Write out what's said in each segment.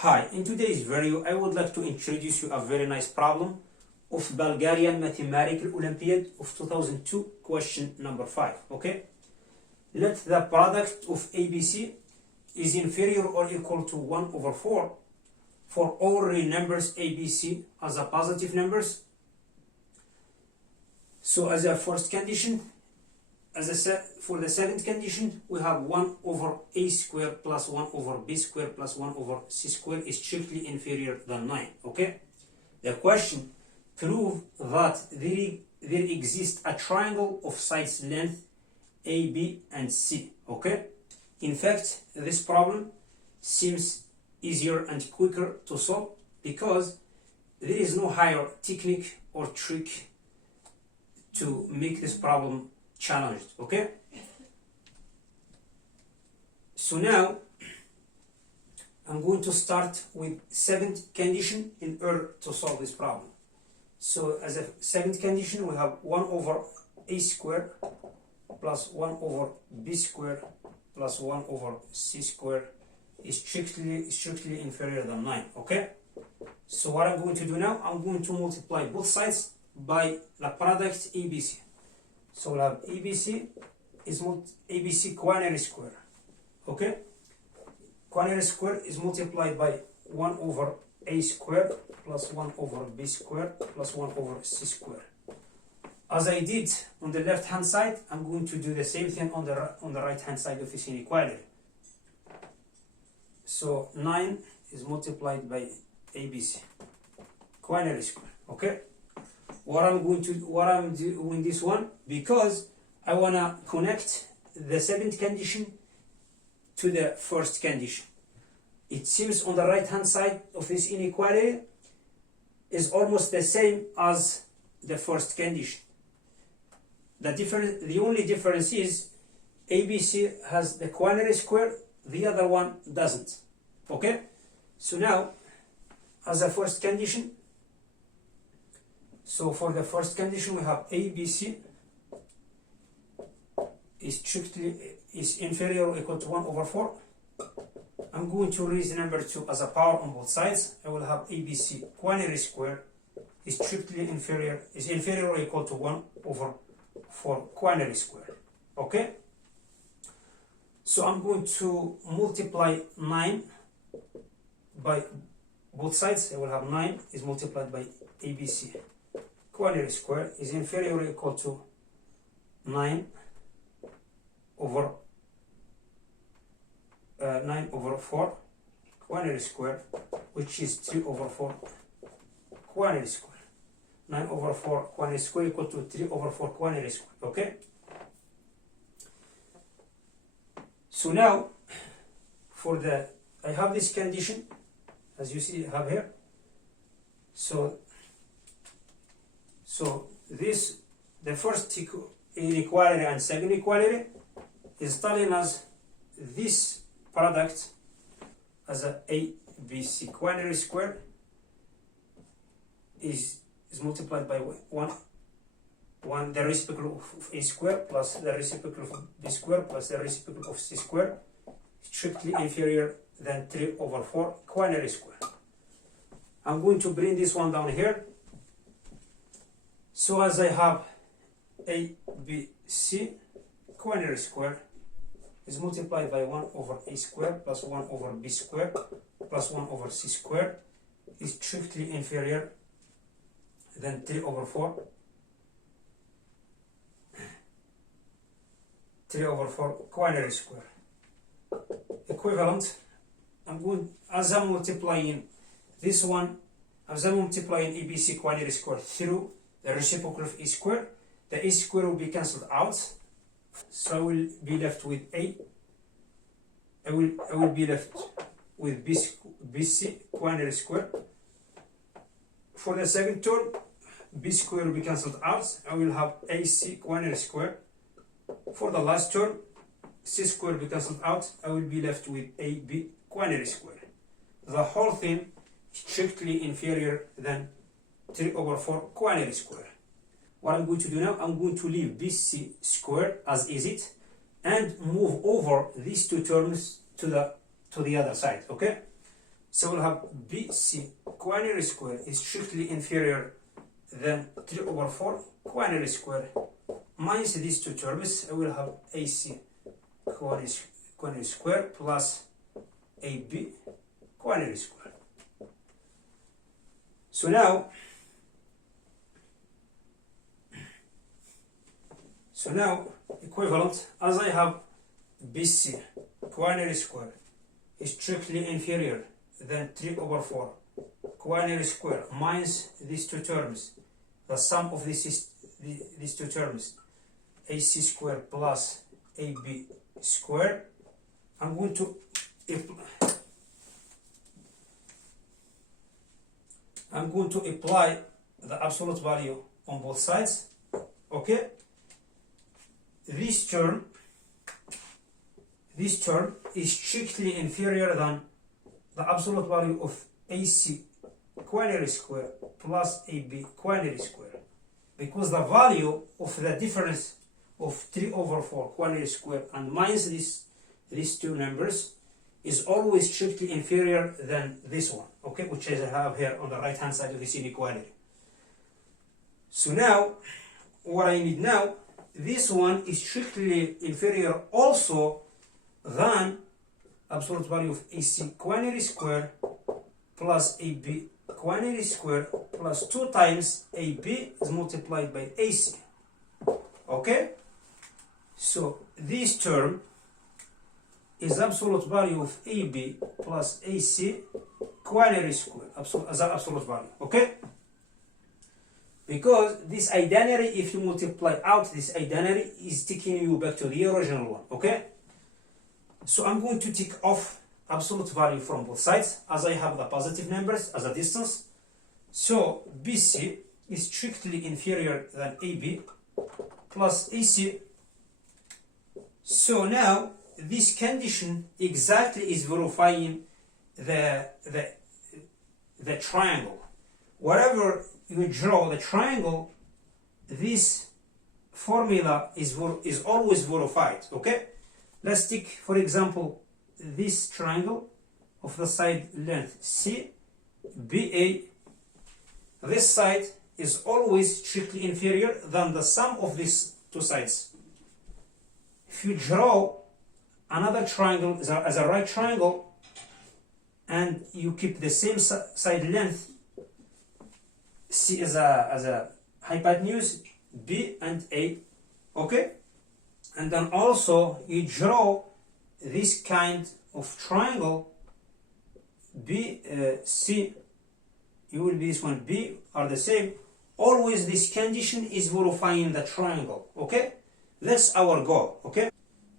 Hi, in today's video I would like to introduce you a very nice problem of Bulgarian Mathematical Olympiad of 2002, question number 5. Okay, let the product of ABC is inferior or equal to 1 over 4 for all real numbers ABC as a positive numbers. So as a first condition, for the second condition, we have 1 over a squared plus 1 over b squared plus 1 over c squared is strictly inferior than 9. Okay? The question, prove that there exists a triangle of sides length a, b, and c. Okay? In fact, this problem seems easier and quicker to solve because there is no higher technique or trick to make this problem challenged. Okay, so now I'm going to start with second condition in order to solve this problem. So as a second condition, we have 1 over a squared plus 1 over b squared plus 1 over c squared is strictly inferior than 9. Okay, so what I'm going to do now, I'm going to multiply both sides by the product ABC. So we'll have ABC is ABC quinary square. Okay? Quinary square is multiplied by 1 over a squared plus 1 over b squared plus 1 over c squared. As I did on the left hand side, I'm going to do the same thing on the right hand side of this inequality. So 9 is multiplied by ABC quinary square. Okay? What I'm doing this one, because I want to connect the second condition to the first condition. It seems on the right hand side of this inequality is almost the same as the first condition. The only difference is ABC has the quinary square, the other one doesn't. Okay, so now as a first condition, so for the first condition we have ABC is inferior or equal to 1 over 4. I'm going to raise the number 2 as a power on both sides. I will have ABC quinary square is inferior or equal to 1 over 4 quinary square. Okay? So I'm going to multiply 9 by both sides. I will have 9 is multiplied by ABC quinary square is inferior or equal to 9 over 4 quinary square, which is 3 over 4 quinary square. 9 over 4 quinary square equal to 3 over 4 quinary square. Okay? So now, I have this condition, as you see, I have here. So this, the first inequality and second equality is telling us this product as a ABC quinary square is multiplied by 1 the reciprocal of a square plus the reciprocal of b square plus the reciprocal of c square, strictly inferior than 3 over 4 quinary square. I'm going to bring this one down here. So as I have ABC quinary square is multiplied by 1 over a square plus 1 over b square plus 1 over c square is strictly inferior than 3 over 4 quinary square. Equivalent, as I'm multiplying this one, as I'm multiplying ABC quinary square through the reciprocal of a square, the a square will be cancelled out, so I will be left with I will be left with BC quinary square. For the second term, b square will be cancelled out, I will have AC quinary square. For the last term, c square will be cancelled out, I will be left with AB quinary square. The whole thing strictly inferior than 3 over 4 quinary square. What I'm going to do now, I'm going to leave BC square as is it and move over these two terms to the other side. Okay, So we'll have BC quinary square is strictly inferior than 3 over 4 quinary square. Minus these two terms, I will have AC quinary square plus AB quinary square. So now equivalent, as I have BC quinary square is strictly inferior than 3 over 4 quinary square minus these two terms, the sum of these two terms, AC square plus AB square. I'm going to apply the absolute value on both sides. Okay, this term is strictly inferior than the absolute value of AC quinary square plus AB quinary square, because the value of the difference of 3 over 4 quinary square and minus these two numbers is always strictly inferior than this one, okay, which I have here on the right hand side of this inequality. So now what I need now, this one is strictly inferior also than absolute value of AC quinary square plus AB quinary square plus 2 times AB is multiplied by AC. Okay, so this term is absolute value of AB plus AC quinary square as an absolute value. Okay, because this identity, if you multiply out this identity, is taking you back to the original one. Okay, so I'm going to take off absolute value from both sides as I have the positive numbers as a distance. So BC is strictly inferior than AB plus AC. So now this condition exactly is verifying the triangle. Wherever you draw the triangle, this formula is always verified. Okay, let's take for example this triangle of the side length C, BA. This side is always strictly inferior than the sum of these two sides. If you draw another triangle as a right triangle and you keep the same side length, C as a hypotenuse, B and A, okay, and then also you draw this kind of triangle B, C, it will be this one, B are the same. Always this condition is verifying the triangle. Okay, that's our goal. Okay,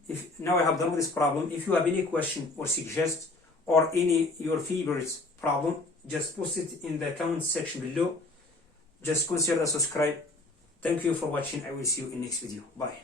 if now I have done with this problem, if you have any question or suggest or any your favorite problem, just post it in the comment section below. Just consider subscribe. Thank you for watching. I will see you in next video. Bye.